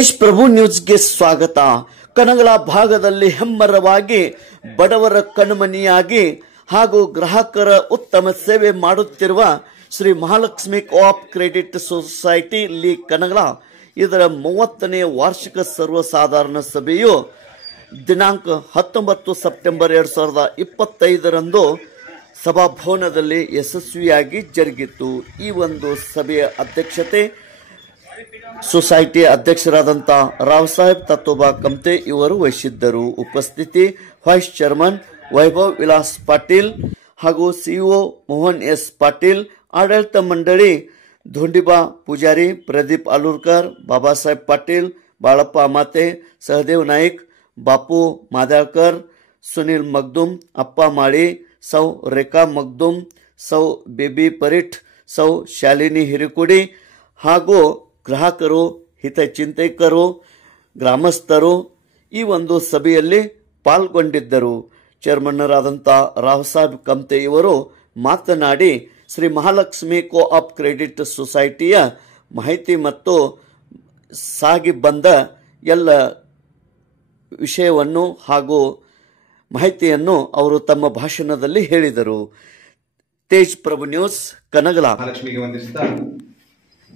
ತೇಜ್ ಪ್ರಭು ನ್ಯೂಸ್ಗೆ ಸ್ವಾಗತ. ಕನಗಲ ಭಾಗದಲ್ಲಿ ಹೆಮ್ಮರವಾಗಿ ಬಡವರ ಕಣ್ಮನಿಯಾಗಿ ಹಾಗೂ ಗ್ರಾಹಕರ ಉತ್ತಮ ಸೇವೆ ಮಾಡುತ್ತಿರುವ Shri Mahalakshmi co-op credit society ಲಿ ಕನಗಲ ಇದರ 30ನೇ ವಾರ್ಷಿಕ ಸರ್ವಸಾಧಾರಣ ಸಭೆಯು ದಿನಾಂಕ 19 ಸೆಪ್ಟೆಂಬರ್ 2025ರಂದು ಸಭಾಭವನದಲ್ಲಿ ಯಶಸ್ವಿಯಾಗಿ ಜರುಗಿತು. ಈ ಒಂದು ಸಭೆಯ ಅಧ್ಯಕ್ಷತೆ ಸೊಸೈಟಿ ಅಧ್ಯಕ್ಷರಾದಂಥ ರಾವ್ ಸಾಹೇಬ್ ತತ್ತೋಬಾ ಕಮ್ತೆ ಇವರು ವಹಿಸಿದ್ದರು. ಉಪಸ್ಥಿತಿ ವೈಸ್ ಚೇರ್ಮನ್ ವೈಭವ್ ವಿಲಾಸ್ ಪಾಟೀಲ್ ಹಾಗೂ ಸಿಇಒ ಮೋಹನ್ ಎಸ್ ಪಾಟೀಲ್, ಆಡಳಿತ ಮಂಡಳಿ ಧೋಂಡಿಬಾ ಪೂಜಾರಿ, ಪ್ರದೀಪ್ ಆಲೂರ್ಕರ್, ಬಾಬಾಸಾಹೇಬ್ ಪಾಟೀಲ್, ಬಾಳಪ್ಪ ಅಮಾತೆ, ಸಹದೇವ್ ನಾಯ್ಕ್, ಬಾಪು ಮಾದಾಳ್ಕರ್, ಸುನಿಲ್ ಮಗ್ದುಮ್, ಅಪ್ಪ ಮಾಳಿ, ಸೌ ರೇಖಾ ಮಗ್ದುಮ್, ಸೌ ಬೇಬಿ ಪರಿಠ್, ಸೌ ಶಾಲಿನಿ ಹಿರಿಕುಡಿ ಹಾಗೂ ಗ್ರಾಹಕರು, ಹಿತಚಿಂತಕರು, ಗ್ರಾಮಸ್ಥರು ಈ ಒಂದು ಸಭೆಯಲ್ಲಿ ಪಾಲ್ಗೊಂಡಿದ್ದರು. ಚೇರ್ಮನ್ನರಾದಂಥ ರಾವ್ ಸಾಹೇಬ್ ಕಮ್ತೆ ಇವರು ಮಾತನಾಡಿ ಶ್ರೀ ಮಹಾಲಕ್ಷ್ಮಿ ಕೋಆಪ್ ಕ್ರೆಡಿಟ್ ಸೊಸೈಟಿಯ ಮಾಹಿತಿ ಮತ್ತು ಸಾಗಿ ಬಂದ ಎಲ್ಲ ವಿಷಯವನ್ನು ಹಾಗೂ ಮಾಹಿತಿಯನ್ನು ಅವರು ತಮ್ಮ ಭಾಷಣದಲ್ಲಿ ಹೇಳಿದರು. ತೇಜ್ ಪ್ರಭು ನ್ಯೂಸ್ ಕನಗಲ. ಮಹಾಲಕ್ಷ್ಮಿಗೆ ವಂದಿಸುತ್ತಾ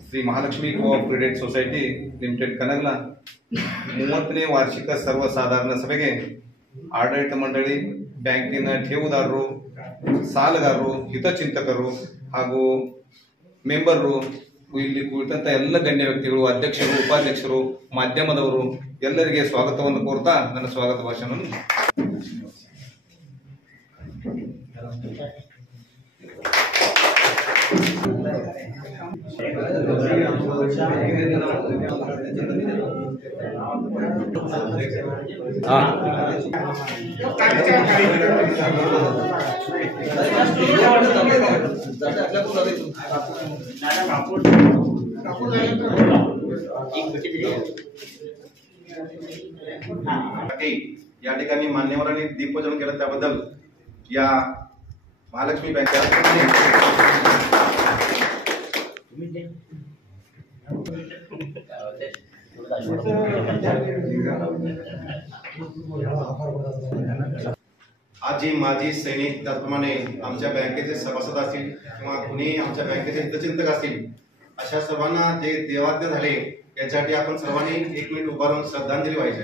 Shri Mahalakshmi co-op credit society limited Kanagala 30ನೇ ವಾರ್ಷಿಕ ಸರ್ವಸಾಧಾರಣ ಸಭೆಗೆ ಆಡಳಿತ ಮಂಡಳಿ, ಬ್ಯಾಂಕಿನ ಠೇವುದಾರರು, ಸಾಲಗಾರರು, ಹಿತಚಿಂತಕರು ಹಾಗೂ ಮೆಂಬರ್ರು, ಇಲ್ಲಿ ಕುಳಿತಂತ ಎಲ್ಲ ಗಣ್ಯ ವ್ಯಕ್ತಿಗಳು, ಅಧ್ಯಕ್ಷರು, ಉಪಾಧ್ಯಕ್ಷರು, ಮಾಧ್ಯಮದವರು ಎಲ್ಲರಿಗೆ ಸ್ವಾಗತವನ್ನು ಕೋರ್ತಾ ನನ್ನ ಸ್ವಾಗತ ಭಾಷಣವನ್ನು या ठिकाणी मान्यवरांनी दीपपूजन केलं त्याबद्दल या महालक्ष्मी बँक आजी माजी सैनिक, त्याचप्रमाणे आमच्या बँकेचे सभासद असतील किंवा कुणी आमच्या बँकेचे हितचिंतक असतील, अशा सर्वांना जे देवाज्ञ झाले यासाठी आपण सर्वांनी 1 मिनिट उभा राहून श्रद्धांजली व्हायची.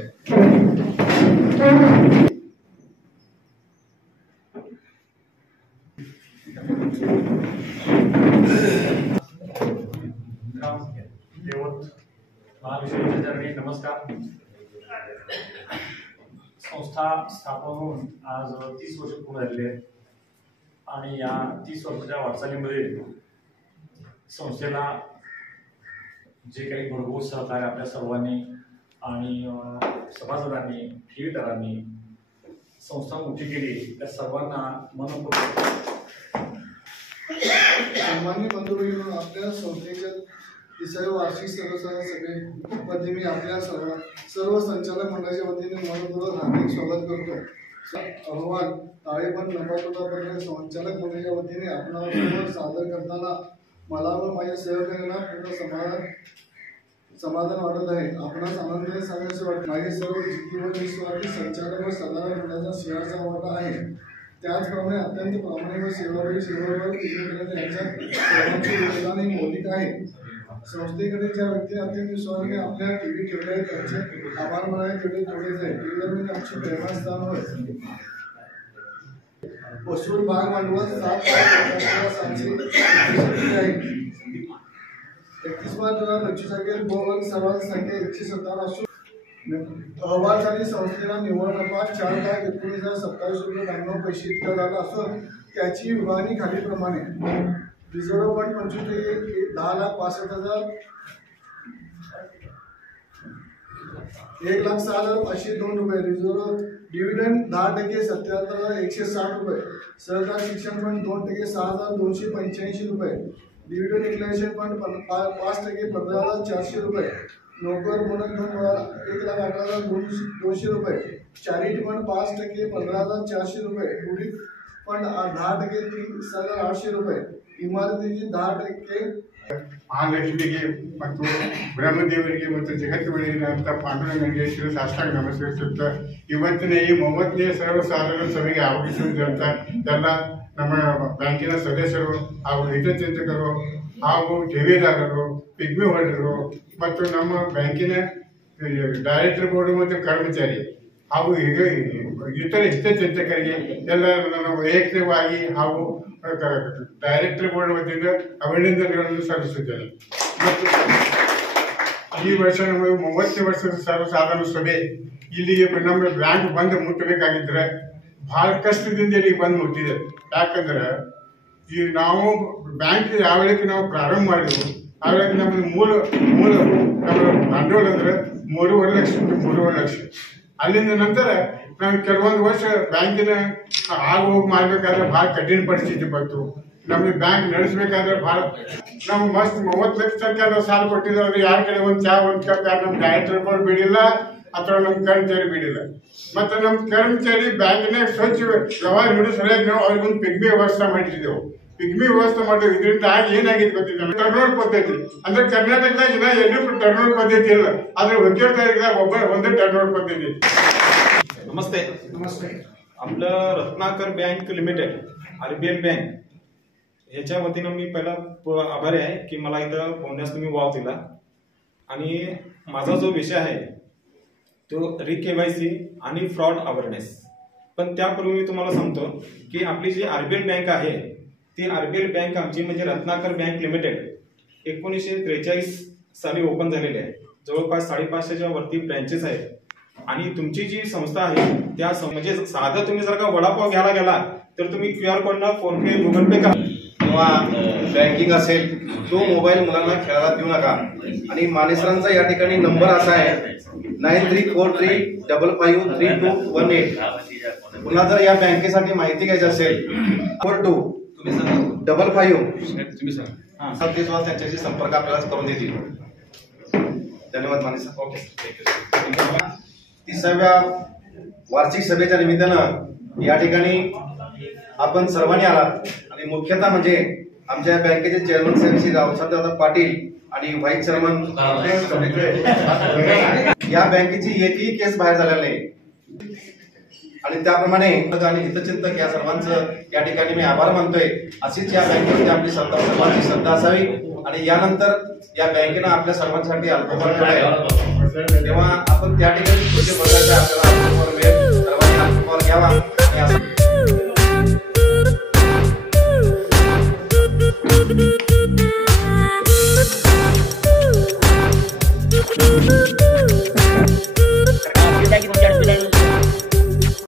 महाविश्वविद्यालय नमस्कार. संस्था स्थापन होऊन आज 30 वर्ष पूर्ण झालेली आहेत आणि या 30 वर्षाच्या वाटचालीमध्ये संस्थेला जे काही भरघोस सहकार्य आपल्या सर्वांनी आणि सभासदांनी, ठेवीदारांनी संस्था मोठी केली त्या सर्वांना मनपूर्वक सन्माननीय बंधू आपल्या संस्थेच्या 30व्या वार्षिक सर्वसाधारण सभेमध्ये मी आपल्या सर्व संचालक मंडळाच्या वतीने मनपूर्वक हार्दिक स्वागत करतो. अहवाल ताळेबंद नफातोटाबद्दल संचालक मंडळाच्या वतीने आपणाला सादर करताना मला व माझ्या सहकार्यांना पूर्ण समाधान वाटत आहे. आपणास आनंदाने सांगायचे वाटते माझे सर्व जिद्दी व निस्वार्थी संचालक व साधारण मंडळाचा सिंहाचा वाटा आहे. त्याचप्रमाणे अत्यंत प्रामाणिक व सेवाभावी यांच्या सर्वांचे योगदान मौलिक आहे. संस्थेकडे ज्या व्यक्तीने अत्यंत विश्वासाने आपल्या टीव्ही ठेवले आहेत त्यांचे आभार मानावे तेवढे थोडेच आहे. टीव्हीवर म्हणजे आमचे प्रेरणास्थान होय. वसूल भाग भांडवल 7,700 आहे. 31/2025 गोवन सर्वांची संख्या 157 असून अहवालासाठी संस्थेला निव्वळ नफा 4,19,027 इतका झाला असून त्याची विभागणी खालीलप्रमाणे: रिझर्व्ह फंड 25%, 10,65,000, 1,06,502 रुपये. रिझर्व्ह डिव्हिडंड 10%, 77,160 रुपये. सहकार शिक्षण फंड 2%, 6,285 रुपये. डिव्हिडंड डिक्लेरेशन फंड 5%, 15,400 रुपये. नोकर बोनस फंड 1,18,200 रुपये. चॅरिटी फंड 5%, 15,400 रुपये. गुडी फंड 10%, 30,800 रुपये. इमारतीची 10%, ಮಹಾಲಕ್ಷ್ಮಿಗೆ ಮತ್ತು ಬ್ರಹ್ಮದೇವರಿಗೆ ಮತ್ತು ಜಗತ್ತುಗಳಿಗಿರುವಂಥ ಪಾಂಡುರಂಗನಿಗೆ ಶಿರಸಾಷ್ಟಾಂಗ ನಮಸ್ಕರಿಸುತ್ತಾ ಇವತ್ತಿನ ಈ 30ನೇ ಸರ್ವಸಾಧಾರಣ ಸಭೆಗೆ ಆಗಮಿಸಿದಂಥ ಎಲ್ಲ ನಮ್ಮ ಬ್ಯಾಂಕಿನ ಸದಸ್ಯರು ಹಾಗೂ ಹಿತಚಿಂತಕರು ಹಾಗೂ ಠೇವೇದಾರರು ಪಿಗ್ಮಿ ಹೋಲ್ಡರು ಮತ್ತು ನಮ್ಮ ಬ್ಯಾಂಕಿನ ಡೈರೆಕ್ಟರ್ ಬೋರ್ಡ್ ಮತ್ತು ಕರ್ಮಚಾರಿ ಹಾಗೂ ಇತರ ಹಿತಚಿಂತಕರಿಗೆ ಎಲ್ಲ ನನ್ನ ವೈಯಕ್ತಿಕವಾಗಿ ಹಾಗೂ ಡೈರೆಕ್ಟರ್ ಬೋರ್ಡ್ ವತಿಯಿಂದ ಅಭಿನಂದನೆಗಳನ್ನು ಸಲ್ಲಿಸುತ್ತೇನೆ. ಮತ್ತು ಈ ವರ್ಷ ನಮಗೆ 30 ವರ್ಷದ ಸರ್ವಸಾಧಾರಣ ಸಭೆ ಇಲ್ಲಿಗೆ ನಮ್ಮ ಬ್ಯಾಂಕ್ ಬಂದು ಮುಟ್ಟಬೇಕಾಗಿದ್ದರೆ ಬಹಳ ಕಷ್ಟದಿಂದ ಇಲ್ಲಿಗೆ ಬಂದು ಮುಟ್ಟಿದೆ. ಯಾಕಂದ್ರೆ ಈ ನಾವು ಬ್ಯಾಂಕ್ ಯಾವಳಿಗೆ ನಾವು ಪ್ರಾರಂಭ ಮಾಡಿದ್ವು ಆವಾಗ ನಮಗೆ ಮೂಲ ನಮ್ಮ ಬಂಡವಾಳ ಅಂದ್ರೆ 3.5 ಲಕ್ಷ. ಅಲ್ಲಿಂದ ನಂತರ ನಾವು ಕೆಲವೊಂದು ವರ್ಷ ಬ್ಯಾಂಕಿನ ಹೋಗಿ ಮಾಡ್ಬೇಕಾದ್ರೆ ಭಾಳ ಕಠಿಣ ಪರಿಸ್ಥಿತಿ ಬಂತು. ನಮಗೆ ಬ್ಯಾಂಕ್ ನಡೆಸಬೇಕಾದ್ರೆ ಭಾಳ ನಾವು ಮಸ್ತ್ 30 ಲಕ್ಷ ತನಕ ನಾವು ಸಾಲ ಕೊಟ್ಟಿದ್ದವ್ರು ಯಾರ ಕಡೆ ಒಂದು ಚಾ ಒಂದು ಕಪ್ ನಮ್ಮ ಡೈರೆಕ್ಟರ್ ಬೋರ್ಡ್ ಬಿಡಿಲ್ಲ ಅಥವಾ ನಮ್ಮ ಕರ್ಮಚಾರಿ ಬಿಡಿಲ್ಲ. ಮತ್ತು ನಮ್ಮ ಕರ್ಮಚಾರಿ ಬ್ಯಾಂಕಿನಾಗ ಸ್ವಚ್ಛ ವ್ಯವಹಾರ ನಡೆಸಲಿಕ್ಕೆ ನಾವು ಅವ್ರಿಗೊಂದು ಪಿಗ್ಮಿ ವ್ಯವಸ್ಥೆ ಮಾಡಿಸಿದೆವು. ಪಿಗ್ಮಿ ವ್ಯವಸ್ಥೆ ಮಾಡಿದೆವು. ಇದರಿಂದ ಏನಾಗಿದೆ ಗೊತ್ತಿಲ್ಲ, ಟರ್ನೋವರ್ ಪದ್ಧತಿ ಅಂದ್ರೆ ಕರ್ನಾಟಕದಾಗ ಇನ್ನ ಎಲ್ಲೂ ಟರ್ನೋವರ್ ಪದ್ಧತಿ ಇಲ್ಲ, ಆದ್ರೆ ಹೊಂದಿರ ತಾರೀಕಿದಾಗ ಒಂದೇ ಟರ್ನೋವರ್ पद्धती. नमस्ते. आपलं Ratnakar bank limited RBL bank ह्याच्या वतीनं मी पहिला आभारी आहे की मला इथं बोलण्यास तुम्ही वाव दिला. आणि माझा जो विषय आहे तो ReKYC आणि फ्रॉड अवेअरनेस. पण त्यापूर्वी मी तुम्हाला सांगतो की आपली जी RBL बँक आहे ती RBL बँक आमची म्हणजे रत्नाकर बँक लिमिटेड 1943 साली ओपन झालेली आहे. जवळपास 550च्या वरती ब्रँचेस आहेत. आणि तुमची जी संस्था आहे त्या म्हणजे साधं तुम्ही जर का वडापाव घ्यायला गेला तर तुम्ही QR कोडनं फोनपे गुगल पे करा किंवा बँकिंग असेल तो मोबाईल मुलांना खेळायला देऊ नका. आणि मानेसरांचा या ठिकाणी नंबर असा आहे 9343553218. पुन्हा जर या बँकेसाठी माहिती घ्यायची असेल 4255 ते त्यांच्याशी संपर्क आपल्याला करून देतील. धन्यवाद मानेसर. ओके. 30व्या वार्षिक सभेच्या निमित्तानं या ठिकाणी आपण सर्वांनी आलात. आणि मुख्यतः म्हणजे आमच्या बँकेचे चेअरमन साहेब श्री रावसाहेब पाटील आणि व्हाईस चेअरमन या बँकेची एकही केस बाहेर झालेली नाही. आणि त्याप्रमाणे आणि हितचिंतक या सर्वांचं या ठिकाणी मी आभार मानतोय. अशीच या बँकेवरती आपली सर्वांची श्रद्धा असावी. आणि यानंतर या बँकेनं आपल्या सर्वांसाठी अल्पभर ठेवलाय तेव्हा आपण त्या ठिकाणी पुढचे बघायचं आपल्याला अल्पभर मिळेल. सर्वांनी अल्पभर घ्यावा आणि